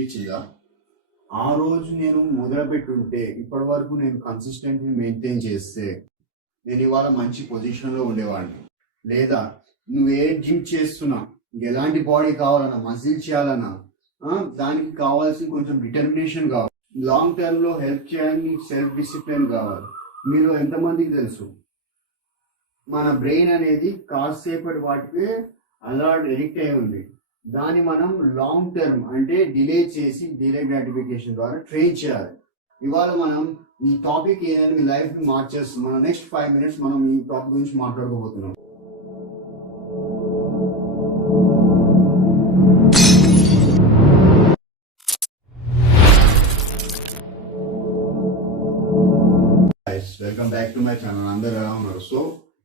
అనిపించిందా? ఆ రోజు నేను మొదలుపెట్టుంటే ఇప్పటి వరకు నేను కన్సిస్టెంట్‌గా మెయింటైన్ చేస్తే నేను ఇవాళ మంచి పొజిషన్‌లో ఉండేవాడిని. లేదా నువ్వు ఏ జిమ్ చేస్తున్నా, ఎలాంటి బాడీ కావాలన్నా, మజిల్ చేయాలన్నా దానికి కావాల్సిన కొంచెం డిటర్మినేషన్ కావాలి. లాంగ్ టర్మ్‌లో హెల్ప్ చేయడానికి సెల్ఫ్ డిసిప్లిన్ కావాలి. మీలో ఎంతమందికి తెలుసు మన బ్రెయిన్ అనేది కాసేపటి వాటికి అలా ఎడిక్ట్ అయి ఉంది. దాన్ని మనం లాంగ్ టర్మ్ అంటే డిలే గ్రాటిఫికేషన్ ద్వారా ట్రైన్ చేయాలి. ఇవాళ మనం ఈ టాపిక్ ఏదైనా మీ లైఫ్ ని మార్చేస్తుంది. మనం నెక్స్ట్ 5 minutes మనం ఈ టాపిక్ గురించి మాట్లాడుకోబోతున్నాం. Welcome back to my channel. అందరు ఎలా ఉన్నారు? సో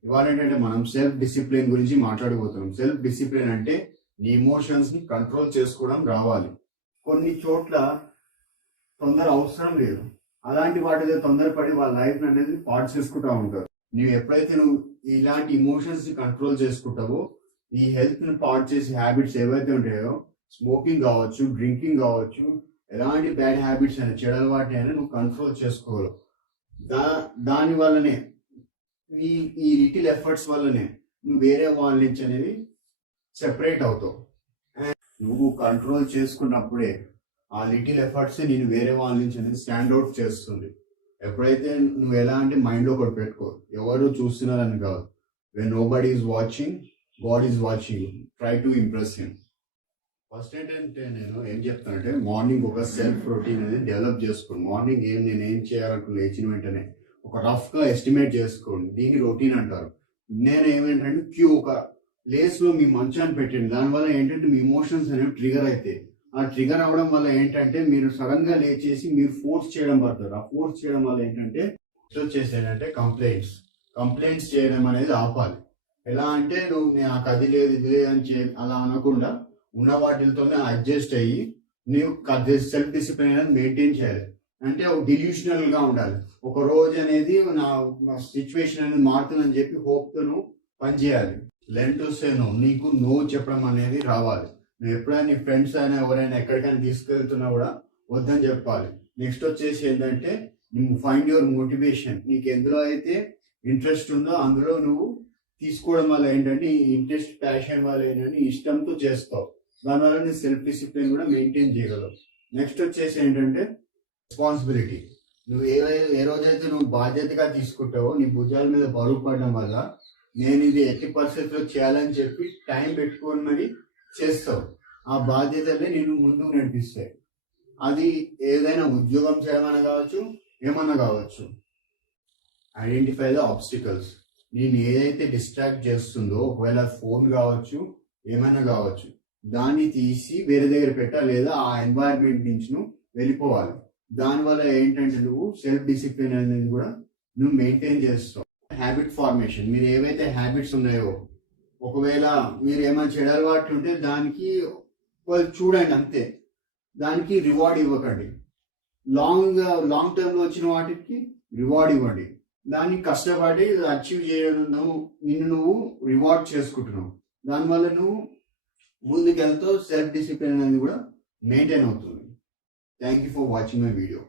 ఇవాళ ఏంటంటే మనం సెల్ఫ్ డిసిప్లిన్ గురించి మాట్లాడబోతున్నాం. సెల్ఫ్ డిసిప్లిన్ అంటే నీ ఎమోషన్స్ ని కంట్రోల్ చేసుకోవడం రావాలి. కొన్ని చోట్ల తొందర అవసరం లేదు. అలాంటి వాటితో తొందరపడి వాళ్ళ లైఫ్ అనేది పాడు చేసుకుంటా ఉంటారు. నువ్వు ఇలాంటి ఎమోషన్స్ ని కంట్రోల్ చేసుకుంటావో ఈ హెల్త్ ని పాడు చేసే హ్యాబిట్స్ ఏవైతే ఉంటాయో, స్మోకింగ్ కావచ్చు, డ్రింకింగ్ కావచ్చు, ఎలాంటి బ్యాడ్ హ్యాబిట్స్ అయినా, చెడు అలవాటు అయినా నువ్వు కంట్రోల్ చేసుకోవాలి. దాని వల్లనే ఈ లిటిల్ ఎఫర్ట్స్ వల్లనే నువ్వు వేరే వాళ్ళ నుంచి అనేది సెపరేట్ అవుతావు. నువ్వు కంట్రోల్ చేసుకున్నప్పుడే ఆ లిటిల్ ఎఫర్ట్స్ నేను వేరే వాళ్ళ నుంచి అనేది స్టాండ్ అవుట్ చేస్తుంది. ఎప్పుడైతే నువ్వు ఎలా అంటే మైండ్ లో ఒకటి పెట్టుకో, ఎవరు చూస్తున్నారని కాదు. When nobody is watching, God is watching, try to impress him. First ఏంటంటే నేను ఏం చెప్తానంటే, మార్నింగ్ ఒక సెల్ఫ్ రొటీన్ అనేది డెవలప్ చేసుకోండి. మార్నింగ్ నేను ఏం చేయాలంటూ లేచిన వెంటనే ఒక రఫ్ గా ఎస్టిమేట్ చేసుకోండి. దీన్ని రొటీన్ అంటారు. నేను ఏమేంటంటే ఒక ప్లేస్ లో మీ మంచాన్ని పెట్టండి. దానివల్ల ఏంటంటే మీ ఇమోషన్స్ అనేవి ట్రిగర్ అవుతాయి. ఆ ట్రిగర్ అవడం వల్ల ఏంటంటే మీరు సడన్ గా లేచేసి మీరు ఫోర్స్ చేయడం పడుతుంది. ఆ ఫోర్స్ చేయడం వల్ల ఏంటంటే ఏంటంటే కంప్లైంట్స్ చేయడం అనేది ఆపాలి. ఎలా అంటే నువ్వు నాకు అది లేదు ఇది లేదు అని అలా అనకుండా ఉన్న వాటితోనే అడ్జస్ట్ అయ్యి నీవు సెల్ఫ్ డిసిప్లిన్ అనేది మెయింటైన్ చేయాలి. అంటే ఒక డిల్యూషనల్ గా ఉండాలి. ఒక రోజు అనేది నా సిచ్యువేషన్ అనేది మారుతుందని చెప్పి హోప్ తో నువ్వు పనిచేయాలి. Learn to say no. నీకు నో చెప్పడం అనేది రావాలి. నువ్వు ఎప్పుడైనా నీ ఫ్రెండ్స్ అయినా ఎవరైనా ఎక్కడికైనా తీసుకెళ్తున్నా కూడా వద్దని చెప్పాలి. నెక్స్ట్ వచ్చేసి ఏంటంటే నువ్వు ఫైండ్ యువర్ మోటివేషన్. నీకు ఎందులో అయితే ఇంట్రెస్ట్ ఉందో అందులో నువ్వు తీసుకోవడం వల్ల ఏంటంటే ఈ ఇంట్రెస్ట్, ప్యాషన్ వల్ల ఏంటంటే ఇష్టంతో చేస్తావు. దానివల్ల నీ సెల్ఫ్ డిసిప్లిన్ కూడా మెయింటైన్ చేయగలవు. నెక్స్ట్ వచ్చేసి ఏంటంటే రెస్పాన్సిబిలిటీ. నువ్వు ఏ రోజైతే నువ్వు బాధ్యతగా తీసుకుంటావో నీ భుజాల మీద బరువు పడడం వల్ల నేను ఇది ఎట్టి పరిస్థితుల్లో చేయాలని చెప్పి టైం పెట్టుకొని మరి చేస్తావు. ఆ బాధ్యతలే నేను ముందుకు నడిపిస్తాయి. అది ఏదైనా ఉద్యోగం చేయమన్నా కావచ్చు, ఏమన్నా కావచ్చు. Identify the obstacles. నేను ఏదైతే డిస్ట్రాక్ట్ చేస్తుందో, ఒకవేళ ఫోన్ కావచ్చు, ఏమైనా కావచ్చు, దాన్ని తీసి వేరే దగ్గర పెట్టాలి. లేదా ఆ ఎన్వైరన్మెంట్ నుంచి నువ్వు వెళ్ళిపోవాలి. దానివల్ల ఏంటంటే నువ్వు సెల్ఫ్ డిసిప్లిన్ అనేది కూడా నువ్వు మెయింటైన్ చేస్తావు. Habit formation. మీరు ఏవైతే హ్యాబిట్స్ ఉన్నాయో, ఒకవేళ మీరు ఏమైనా చెడు అలవాట్లు ఉంటే దానికి వాళ్ళు చూడండి అంతే. దానికి రివార్డ్ ఇవ్వకండి. లాంగ్ టర్మ్ లో వచ్చిన వాటికి రివార్డ్ ఇవ్వండి. దాన్ని కష్టపడి అచీవ్ చేయడం నిన్ను నువ్వు రివార్డ్ చేసుకుంటున్నావు. దానివల్ల నువ్వు ముందుకెళ్తావు. సెల్ఫ్ డిసిప్లిన్ అనేది కూడా మెయింటైన్ అవుతుంది. Thank you for watching my video.